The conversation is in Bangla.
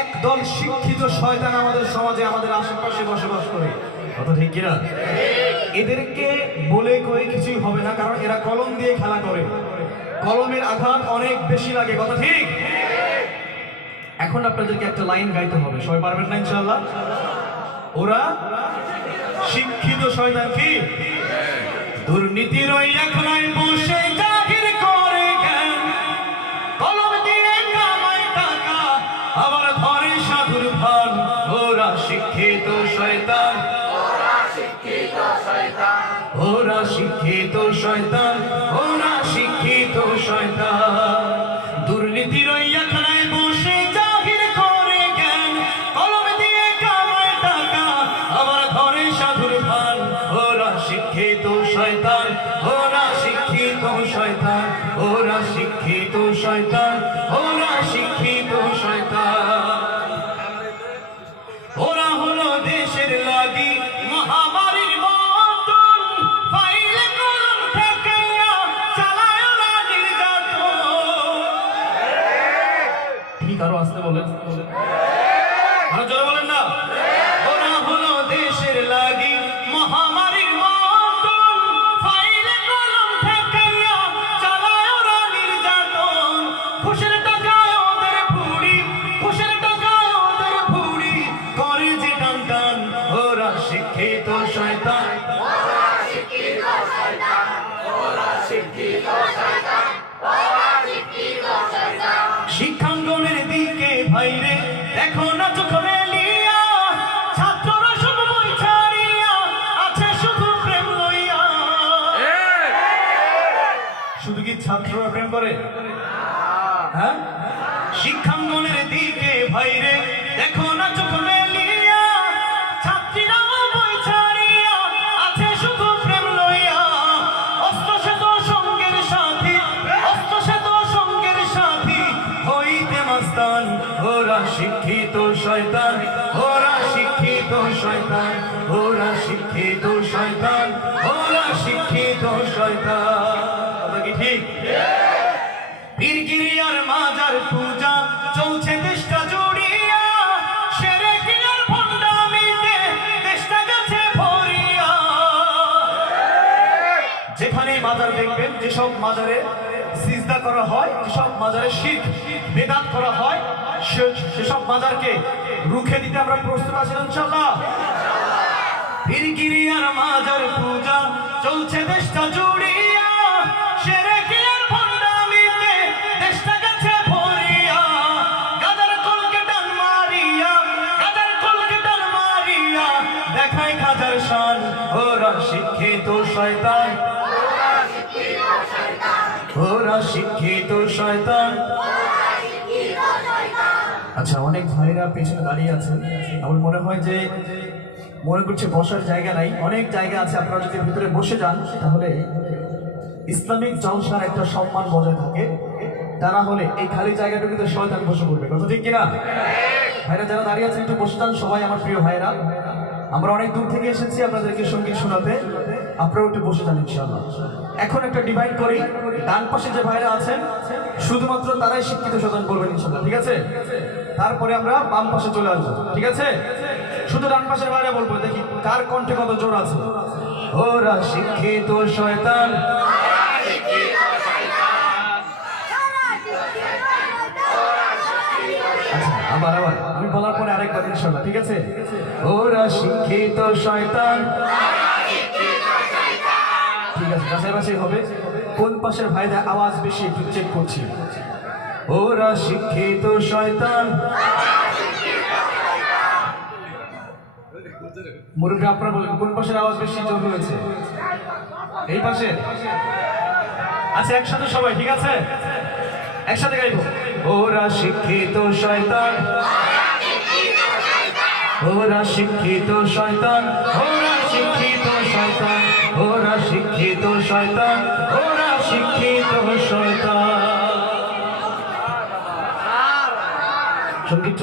একদল শিক্ষিত শয়তান আমাদের সমাজে আমাদের আশেপাশে বসবাস করে, কথা ঠিক কিনা? এদেরকে বলে কয়ে কিছুই হবে না, কারণ এরা কলম দিয়ে খেলা করে, কলমের আঘাত অনেক বেশি লাগে, কথা ঠিক? এখন আপনাদেরকে একটা লাইন গাইতে হবে, সবাই পারবেন না ইনশাআল্লাহ? ওরা শিক্ষিত শয়তান কি? দুর্নীতির ওই একলাই বসে জাহির করে জ্ঞান, কলম দিয়ে কামায় টাকা আবার ধরে সাধুর ভান। ওরা শিক্ষিত শয়তান, ওরা শিক্ষিত শয়তান, ওরা শিক্ষিত শয়তান, ওরা শিক্ষিত শয়তান। দুর্নীতির ওই একলাই বসে জাহির করে জ্ঞান, কলম দিয়ে কামায় টাকা আবার ধরে সাধুর ভান। ওরা শিক্ষিত শয়তান, ওরা শিক্ষিত শয়তান, ওরা শিক্ষিত শয়তান, ওরা শিক্ষিত শয়তান। ওরা হলো দেশের লাগি মহামারীর মতন, ফাইলে কলম ঠেকাইয়া চালায় ওরা নির্যাতন। ঠিক, আরো আসতে বলেন, আরো জোরে বলেন না। ওরা হলো দেশের লাগি মহামারীর মতন, ফাইলে কলম ঠেকাইয়া চালায় ওরা নির্যাতন। খুশের টাকায় ওদের ভুড়ি, খুশের টাকায় ওদের ভুড়ি করে যে টান টান। ওরা শিক্ষিত শয়তান, ওরা শিক্ষিত শয়তান, ওরা শিক্ষিত শয়তান, ওরা শিক্ষিত শয়তান। শিক্ষাঙ্গনের দিকে ভাইরে দেখো না চোখ মেলিয়া, ছাত্ররা সব বই ছাড়িয়া আছে শুধু প্রেম লইয়া। শুধু কি ছাত্ররা প্রেম করে? হ্যাঁ, শিক্ষাঙ্গনের দিকে ভাইরে দেখো না চোখ মেলিয়া, ছাত্রীরা বই ছাড়িয়া আছে শুধু প্রেম লইয়া। অস্ত্র সে তো সঙ্গের সাথী, অস্ত্র সে তো সঙ্গের সাথী হইতে মাস্তান। ওরা শিক্ষিত শয়তান, ওরা শিক্ষিত শয়তান, ওরা শিক্ষিত শয়তান, ওরা শিক্ষিত শয়তান। কথা কি ঠিক? পীরগিরি আর মাজার পূজা চলছে দেশটা জুড়িয়া, শিরকি আর ভণ্ডামিতে দেশটা গেছে ভরিয়া। যেখানে মাজার দেখবেন, যেসব মাজারে সিজদা করা হয়, যেসব মাজারে শিরক বেদাত করা হয়, সেসব মাজারকে রুখে দিতে আমরা প্রস্তুত আছি ইনশাআল্লাহ। পীরগিরি আর মাজার পূজা চলছে দেশটা জুড়িয়া, শিরকি আর ভণ্ডামিতে দেশটা গেছে ভরিয়া। গাদার কলকে টান মারিয়া, গাদার কলকে টান মারিয়া দেখায় খাজার শান। ওরা শিক্ষিত শয়তান, ওরা শিক্ষিত শয়তান, ওরা শিক্ষিত শয়তান। আচ্ছা, অনেক ভাইরা পেছনে দাঁড়িয়ে আছেন, আমার মনে হয় যে মনে করছে বসার জায়গা নাই। অনেক জায়গা আছে, আপনারা যদি ভিতরে বসে যান তাহলে ইসলামিক জলসার একটা সম্মান বজায় থাকে। তা না হলে এই খালি জায়গাটুকুতে শয়তান বসে পড়বে, কথা ঠিক কিনা? ভাইরা যারা দাঁড়িয়ে আছেন একটু বসে যান সবাই, আমার প্রিয় ভাইরা। আমরা অনেক দূর থেকে এসেছি আপনাদেরকে সঙ্গীত শোনাতে, আপনারাও একটু বসে যান ইনশাআল্লাহ। এখন একটা ডিভাইড করি, ডান পাশে যে ভাইরা আছেন শুধুমাত্র তারাই শিক্ষিত শয়তান বলবেন ইনশাআল্লাহ, ঠিক আছে? তারপরে আমরা বাম পাশে চলে আসবো, ঠিক আছে? শুধু ডান পাশের ভাইরা বলবো, দেখি কার কণ্ঠে কত জোর আছে। ওরা শিক্ষিত শয়তান, আচ্ছা আবার আবার আমি বলার পরে আরেকবার ইনশাআল্লাহ, ঠিক আছে? ওরা শিক্ষিত শয়তান, ঠিক আছে? পাশাপাশি হবে। কোন পাশের ভাইদের আওয়াজ বেশি একটু চেক করছি। ওরা শিক্ষিত শয়তান। মুরব্বী আপনারা বলেন কোন পাশের আওয়াজ বেশি জোর হয়েছে? এই পাশে? আচ্ছা, একসাথে সবাই, ঠিক আছে? একসাথে গাইবো। ওরা শিক্ষিত শয়তান, ওরা শিক্ষিত শয়তান, ওরা শিক্ষিত শয়তান, ওরা শিক্ষিত শয়তান, ওরা শিক্ষিত শয়তান। সঙ্গীত